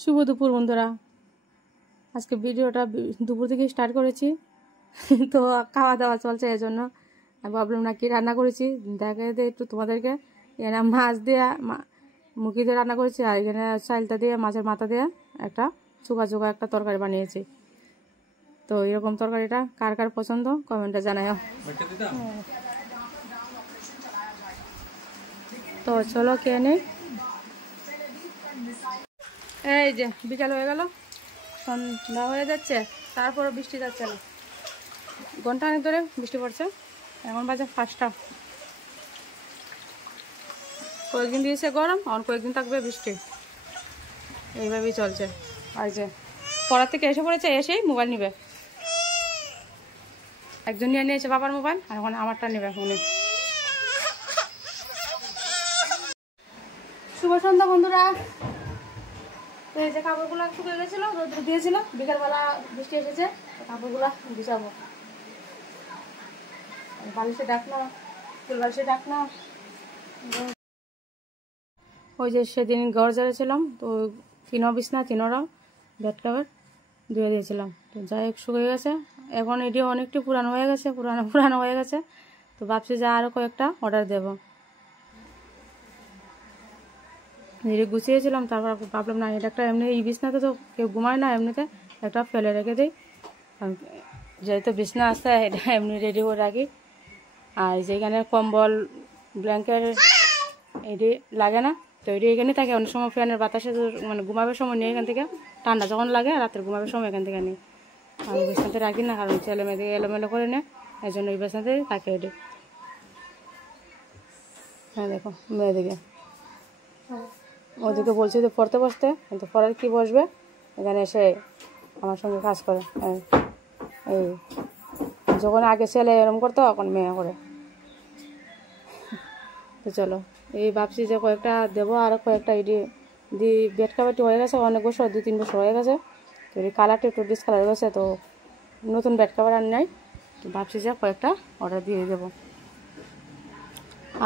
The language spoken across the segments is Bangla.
শুভ দুপুর বন্ধুরা। আজকে ভিডিওটা দুপুর থেকে স্টার্ট করেছি, তো খাওয়া দাওয়া চলছে, এই জন্য আমি ভাবলাম না কি রান্না করেছি দেখাতে একটু তোমাদেরকে। এখানে মাছ দিয়ে মুখি দিয়ে রান্না করেছি, আর এখানে চালটা দিয়ে মাছের মাথা দিয়ে একটা চুকা চুকা একটা তরকারি বানিয়েছি। তো এরকম তরকারিটা কার কার পছন্দ কমেন্টে জানাও। তো চলো খেয়ে নেই। এই যে বিকাল হয়ে গেল, সন্ধ্যা হয়ে যাচ্ছে, তারপরে বৃষ্টি যাচ্ছে না। ঘন্টা অনেক ধরে বৃষ্টি পড়ছে, এখন বাজে 5টা। কয়েকদিন দিয়েছে গরম, আর কয়েকদিন থাকবে বৃষ্টি, এইভাবেই চলছে। আর যে পড়ার থেকে এসে পড়েছে, এসেই মোবাইল নিবে। একজন নিয়ে নিয়েছে বাবার মোবাইল, আর এখন আমারটা নেবে উনি। শুভ সন্ধ্যা বন্ধুরা। তো এই যে কাপড়গুলো শুকিয়ে গেছিলো, রোদ দিয়েছিল, বিকালবেলা বৃষ্টি এসেছে, কাপড়গুলো গুছাবো। বালিশে ডাকনা, ফুল বালিশে ডাকনা। ওই যে সেদিন ঘর ঝেড়েছিলাম, তো বিছনা তিনোরা বেড কাভার ধুয়ে দিয়েছিলাম। তো যাই হোক শুকিয়ে গেছে, এখন এটিও অনেকটি পুরানো হয়ে গেছে, পুরানো হয়ে গেছে। তো ভাবছি যে আরও কয়েকটা অর্ডার দেবো। নিজে গুছিয়েছিলাম, তারপর ভাবলাম না এটা একটা এমনি এই বিছনাতে তো কেউ ঘুমায় না, এমনিতে একটা ফেলে রেখে দিই। যেহেতু বিছনা আসতে এটা এমনি রেডি করে রাখি। আর যেখানে কম্বল ব্ল্যাঙ্কেট এটি লাগে না, তো এটি এখানে থাকে। অনেক সময় ফ্যানের বাতাসে মানে ঘুমাবার সময় নিয়ে এখান থেকে, ঠান্ডা যখন লাগে রাতের ঘুমাবার সময় এখান থেকে নিই। আমি বিছনাতে রাখি না, কারণ ছেলে মেয়েদিকে এলোমেলো করে নেয়, এই জন্য এই বিছনাতে থাকে এটি। হ্যাঁ দেখো মেয়েদিকে ওদিকে বলছি তো পড়তে বসতে, কিন্তু পড়ার কি বসবে, এখানে এসে আমার সঙ্গে কাজ করে। এই যখন আগে ছেলে এরম করতো, এখন মেয়ে করে। তো চলো এই ভাবছি যে কয়েকটা দেবো, আর কয়েকটা এটি বেড কাভারটি হয়ে গেছে অনেক বছর, 2-3 বছর হয়ে গেছে। তো এই কালারটা একটু ডিসকালার হয়ে গেছে, তো নতুন বেড কাভার আর নাই। তো ভাবছি যে কয়েকটা অর্ডার দিয়ে দেবো।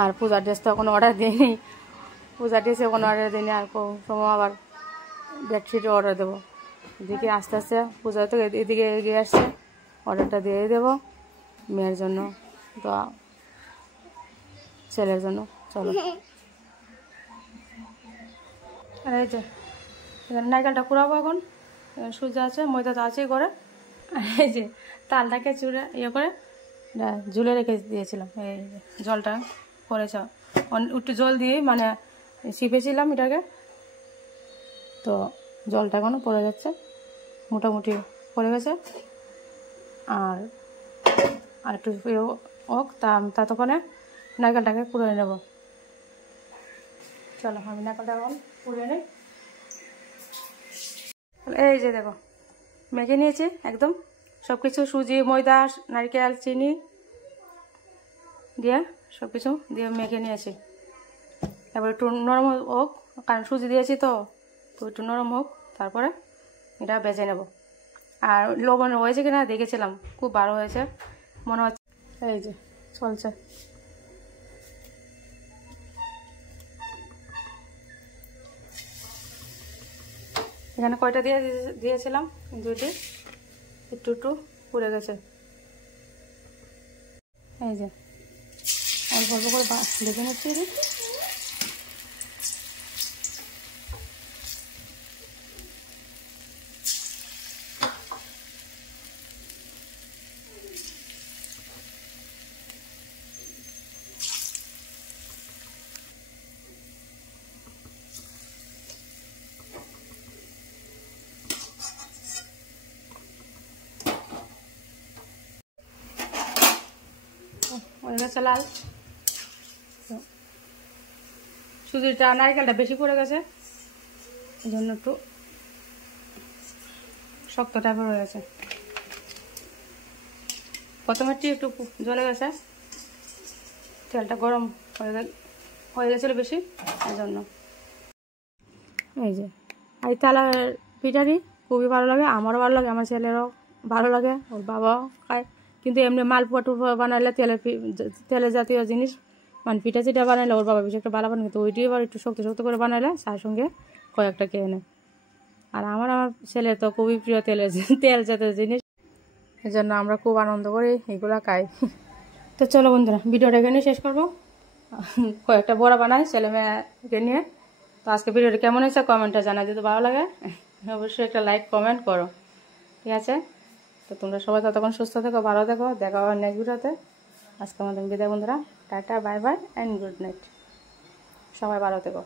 আর পূজার ড্রেস তো এখন অর্ডার দিইনি, পূজার ড্রেসে কোনো অর্ডার দিইনি। আর সময় আবার বেডশিটও অর্ডার দেবো। এদিকে আস্তে আস্তে পূজা তো এদিকে এগিয়ে আসছে, অর্ডারটা দিয়ে দেবো মেয়ের জন্য, তো ছেলের জন্য। চলো আর এই যে এখানে নারকেলটা কুড়াবো এখন। সূর্য আছে, ময়দা তো আছেই করে। আর এই যে তালটাকে চুড়ে করে ঝুলে রেখে দিয়েছিলাম। এই যে জলটা পড়েছে, একটু জল দিয়ে মানে চিপেছিলাম এটাকে, তো জলটা এখনও পড়ে যাচ্ছে, মোটামুটি পড়ে গেছে। আর একটু হোক, ততক্ষণে নারকেলটাকে কুড়ে নেব। চলো আমি নারকেলটা এখন কুড়ে নিই। এই যে দেখো মেখে নিয়েছি একদম সব কিছু, সুজি, ময়দা, নারকেল, চিনি দিয়ে সব কিছু দিয়ে মেখে নিয়েছি। এবার একটু নরম হোক, কারণ সুজি দিয়েছি তো একটু নরম হোক, তারপরে এটা বেজে নেব। আর লবণ হয়েছে কিনা দেখেছিলাম, খুব ভালো হয়েছে মনে হচ্ছে। এই যে চলছে। এখানে কয়টা দিয়েছিলাম, কিন্তু এটি একটু পুড়ে গেছে। এই যে অল্প অল্প করে ভেজে নিচ্ছি। হয়ে গেছে লাল। সুজিটা নারকেলটা বেশি পড়ে গেছে, এই জন্য একটু শক্ত টাইপের হয়ে গেছে। প্রথমে একটু জ্বলে গেছে, তেলটা গরম হয়ে গেছিল বেশি, এই জন্য। এই যে এই তালের পিঠাটি খুবই ভালো লাগে, আমারও ভালো লাগে, আমার ছেলেরও ভালো লাগে, ওর বাবাও খায়। কিন্তু এমনি মালপোয়া টুপোয়া বানালে তেলের জাতীয় জিনিস মানে পিঠা চিঠা বানাইলে ওর বাবা বেশি একটা ভালো বানায়, কিন্তু ওইটি এবার একটু শক্ত শক্ত করে বানাইলে তার সঙ্গে কয়েকটা খেয়ে নেয়। আর আমার ছেলে তো খুবই প্রিয় তেল জাতীয় জিনিস, এই জন্য আমরা খুব আনন্দ করি এগুলো খাই। তো চলো বন্ধুরা, ভিডিওটা এখানে শেষ করবো। কয়েকটা বড়া বানাই ছেলে মেয়েকে নিয়ে। তো আজকে ভিডিওটা কেমন হয়েছে কমেন্টে জানাই, যদি ভালো লাগে অবশ্যই একটা লাইক কমেন্ট করো, ঠিক আছে? তো তোমরা সবাই ততক্ষণ সুস্থ থেকো, ভালো থেকো, দেখা হবে নেক্সট ভিডিওতে। আজকে আমাদের বিদায় বন্ধুরা, tata, bye bye and good night, সবাই ভালো থেকো।